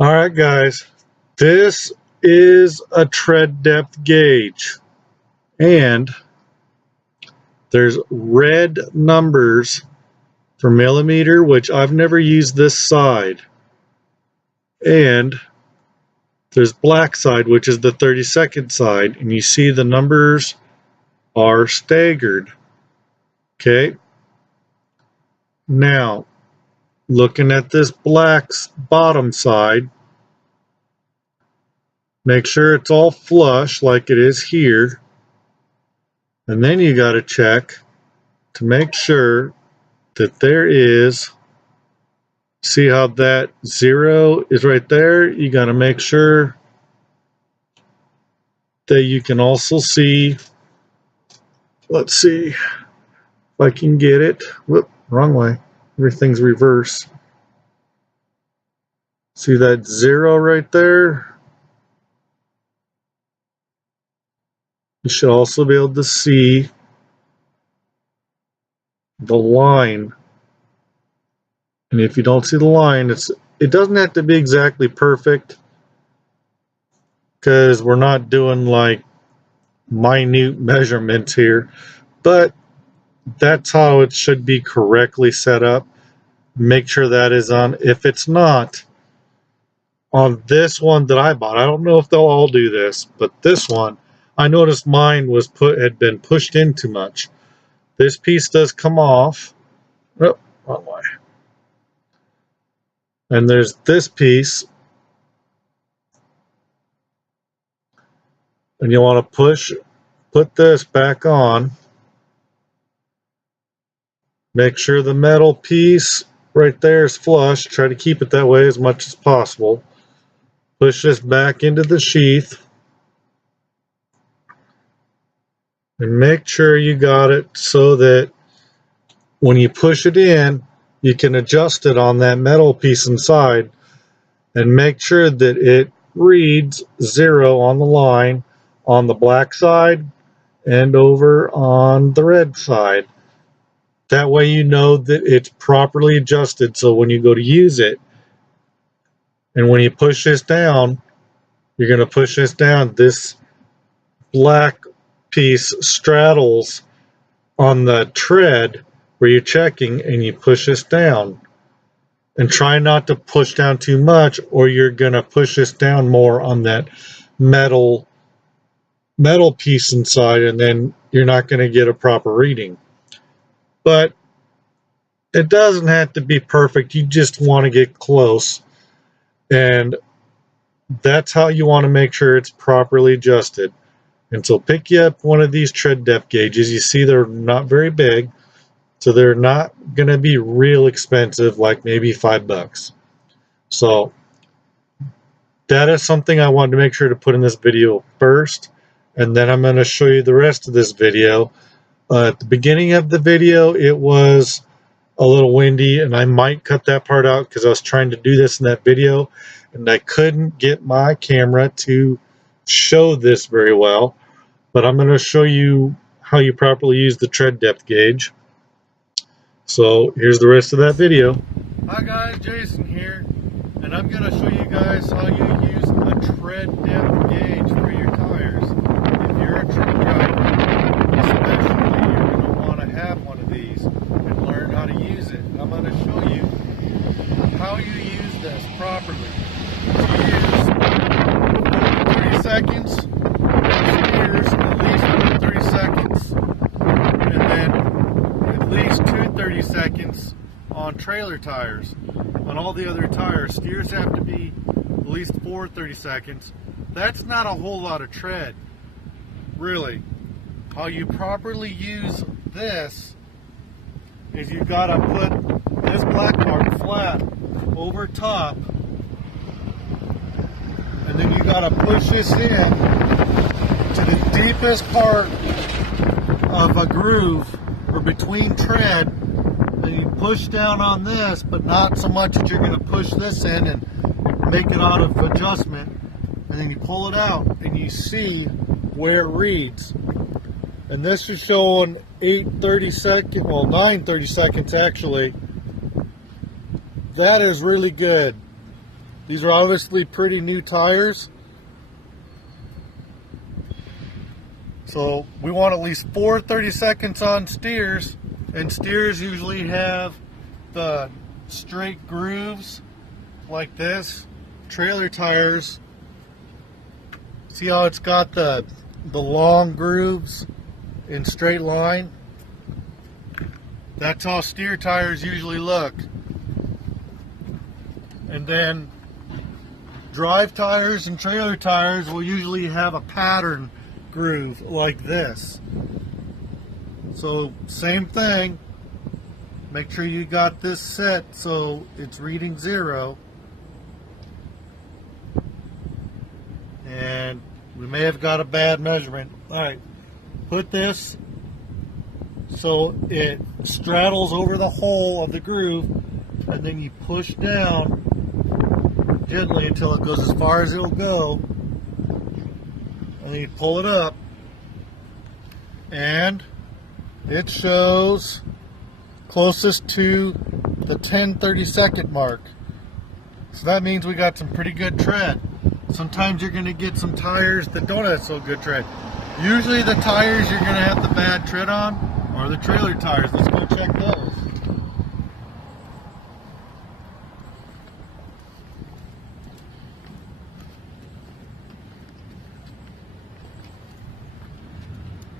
All right, guys, this is a tread depth gauge, and there's red numbers for millimeter, which I've never used this side, and there's black side, which is the 32nd side, and you see the numbers are staggered. Okay, now looking at this black bottom side, make sure it's all flush like it is here, and then you got to check to make sure that there is, see how that 0 is right there? You got to make sure that you can also see, let's see if I can get it. Whoop, wrong way. Everything's reverse. See that 0 right there? You should also be able to see the line. And if you don't see the line, it doesn't have to be exactly perfect, because we're not doing like minute measurements here, but that's how it should be correctly set up. Make sure that is on. If it's not on this one that I bought, I don't know if they'll all do this, but this one, I noticed mine was had been pushed in too much. This piece does come off. Oh, wrong way. And there's this piece, and you want to put this back on. Make sure the metal piece right there is flush. Try to keep it that way as much as possible. Push this back into the sheath. And make sure you got it so that when you push it in, you can adjust it on that metal piece inside, and make sure that it reads 0 on the line on the black side and over on the red side. That way you know that it's properly adjusted, so when you go to use it, and when you push this down, you're going to push this down, this black piece straddles on the tread where you're checking, and you push this down. And try not to push down too much, or you're going to push this down more on that metal piece inside, and then you're not going to get a proper reading. But it doesn't have to be perfect. You just want to get close, and that's how you want to make sure it's properly adjusted. And so pick you up one of these tread depth gauges. You see they're not very big, so they're not going to be real expensive, like maybe $5. So that is something I wanted to make sure to put in this video first, and then I'm going to show you the rest of this video. At the beginning of the video, it was a little windy, and I might cut that part out because I was trying to do this in that video, and I couldn't get my camera to show this very well. But I'm going to show you how you properly use the tread depth gauge. So here's the rest of that video. Hi guys, Jason here, and I'm going to show you guys how you use a tread depth gauge for your tires. If you're a truck driver, especially, you're going to want to have one of these and learn how to use it. I'm going to show you how you use this properly. To use 30 seconds, steers at least 30 seconds, and then at least 30 seconds on trailer tires. On all the other tires, steers have to be at least 30 seconds. That's not a whole lot of tread, really. How you properly use this is you gotta put this black part flat over top, and then you gotta push this in to the deepest part of a groove or between tread, and you push down on this, but not so much that you're going to push this in and make it out of adjustment, and then you pull it out and you see where it reads. And this is showing 8/30 seconds, well 9/30 seconds actually. That is really good. These are obviously pretty new tires. So we want at least 4 30-seconds on steers, and steers usually have the straight grooves like this. Trailer tires, see how it's got the long grooves in straight line? That's how steer tires usually look. And then drive tires and trailer tires will usually have a pattern groove like this. So same thing, make sure you got this set so it's reading 0. And we may have got a bad measurement. Alright, put this so it straddles over the hole of the groove, and then you push down gently until it goes as far as it'll go, and then you pull it up, and it shows closest to the 10 30-second mark. So that means we got some pretty good tread. Sometimes you're going to get some tires that don't have so good tread. Usually the tires you're going to have the bad tread on are the trailer tires. Let's go check those.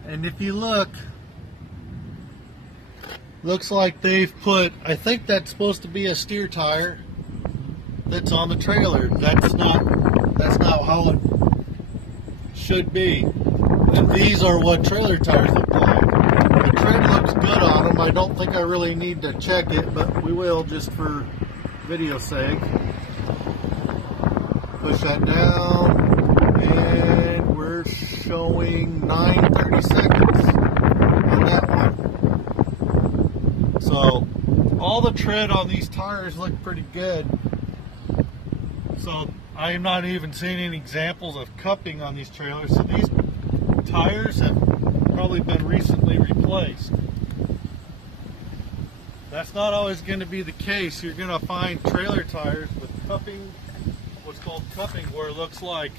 And if you look, looks like they've put, I think that's supposed to be a steer tire that's on the trailer. That's not how it should be. And these are what trailer tires look like. The tread looks good on them. I don't think I really need to check it, but we will just for video sake. Push that down, and we're showing 9 30-seconds on that one. So all the tread on these tires look pretty good. So I am not even seeing any examples of cupping on these trailers. So these tires have probably been recently replaced. That's not always going to be the case. You're going to find trailer tires with cupping, what's called cupping, where it looks like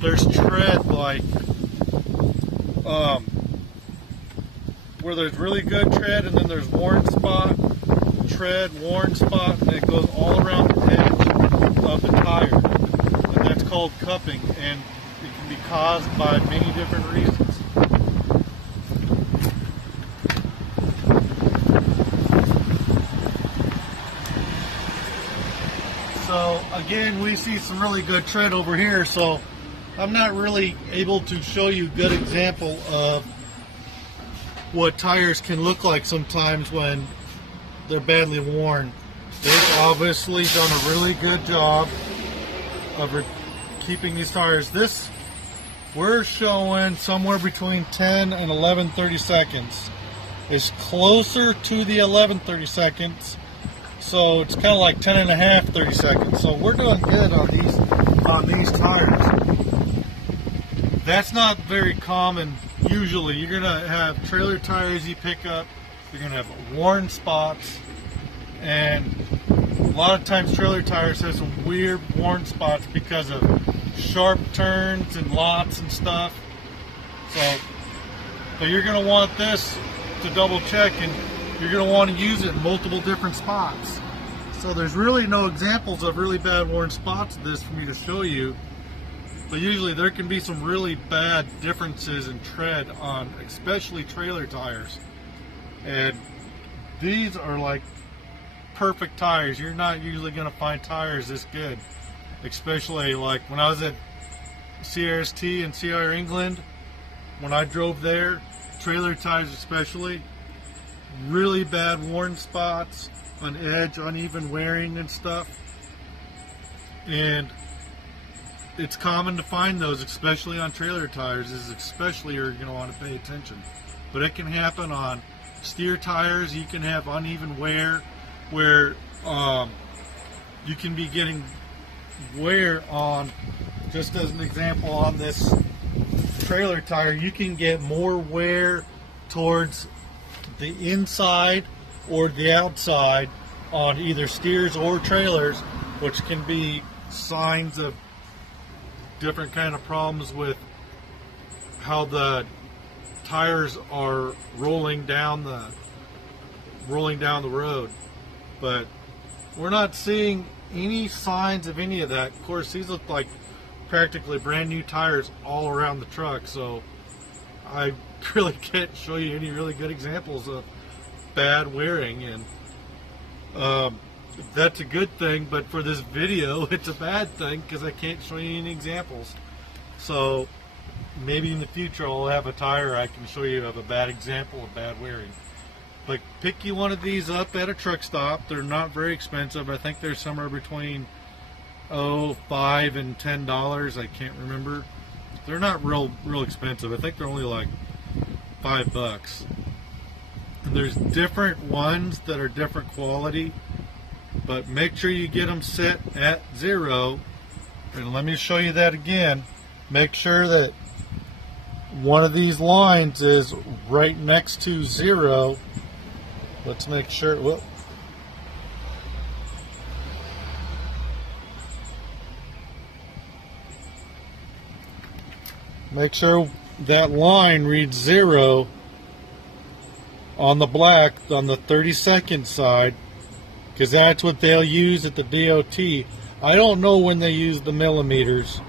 there's tread, like where there's really good tread, and then there's worn spot, tread, worn spot, and it goes all around the edge of the tire. And that's called cupping, and it can be caused by many different reasons. So again, we see some really good tread over here, so I'm not really able to show you a good example of what tires can look like sometimes when they're badly worn. They've obviously done a really good job of keeping these tires. This, we're showing somewhere between 10 and 11 30-seconds. It's closer to the 11 30-seconds, so it's kind of like 10 and a half 30-seconds. So we're doing good on these tires. That's not very common. Usually you're gonna have trailer tires you pick up, you're gonna have worn spots, and a lot of times trailer tires have some weird worn spots because of sharp turns and lots and stuff. So, but you're gonna want this to double check, and you're gonna want to use it in multiple different spots. So there's really no examples of really bad worn spots of this for me to show you. But usually there can be some really bad differences in tread on especially trailer tires. And these are like perfect tires. You're not usually going to find tires this good. Especially like when I was at CRST and CR England, when I drove there, trailer tires especially, really bad worn spots on edge, uneven wearing and stuff. And it's common to find those, especially on trailer tires, especially you're going to want to pay attention. But it can happen on steer tires. You can have uneven wear where you can be getting wear on, just as an example, on this trailer tire, you can get more wear towards the inside or the outside on either steers or trailers, which can be signs of different kind of problems with how the tires are rolling down the road, but we're not seeing any signs of any of that. Of course, these look like practically brand new tires all around the truck, so I really can't show you any really good examples of bad wearing, and that's a good thing, but for this video it's a bad thing because I can't show you any examples. So maybe in the future I'll have a tire I can show you of a bad example of bad wearing. But pick you one of these up at a truck stop. They're not very expensive. I think they're somewhere between $5 and $10. I can't remember. They're not real expensive. I think they're only like $5. And there's different ones that are different quality, but make sure you get them set at 0. And let me show you that again. Make sure that one of these lines is right next to 0. Let's make sure. Whoop. Make sure that line reads 0 on the black on the 32nd side, because that's what they'll use at the DOT. I don't know when they use the millimeters.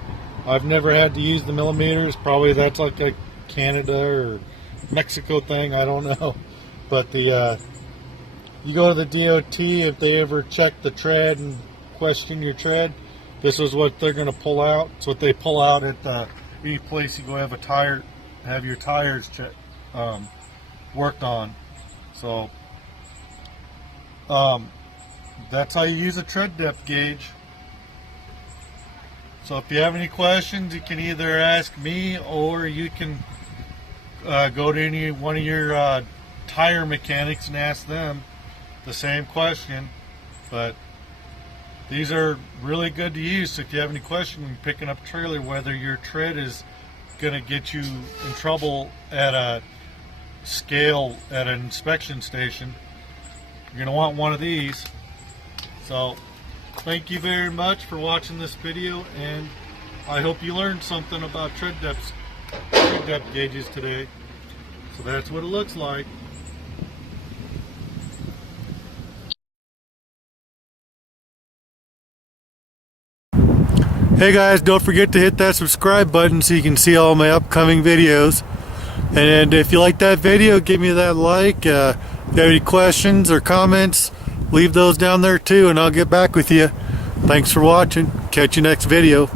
I've never had to use the millimeters. Probably that's like a Canada or Mexico thing. I don't know. But the you go to the DOT, if they ever check the tread and question your tread, this is what they're going to pull out. It's what they pull out at any place you go have your tires worked on. So that's how you use a tread depth gauge. So if you have any questions, you can either ask me or you can go to any one of your tire mechanics and ask them the same question. But these are really good to use. So if you have any question when you're picking up a trailer, whether your tread is going to get you in trouble at a scale at an inspection station, you're going to want one of these. So thank you very much for watching this video, and I hope you learned something about tread depth gauges today. So that's what it looks like. Hey guys, don't forget to hit that subscribe button so you can see all my upcoming videos. And if you like that video, give me that like. If you have any questions or comments, leave those down there too, and I'll get back with you. Thanks for watching. Catch you next video.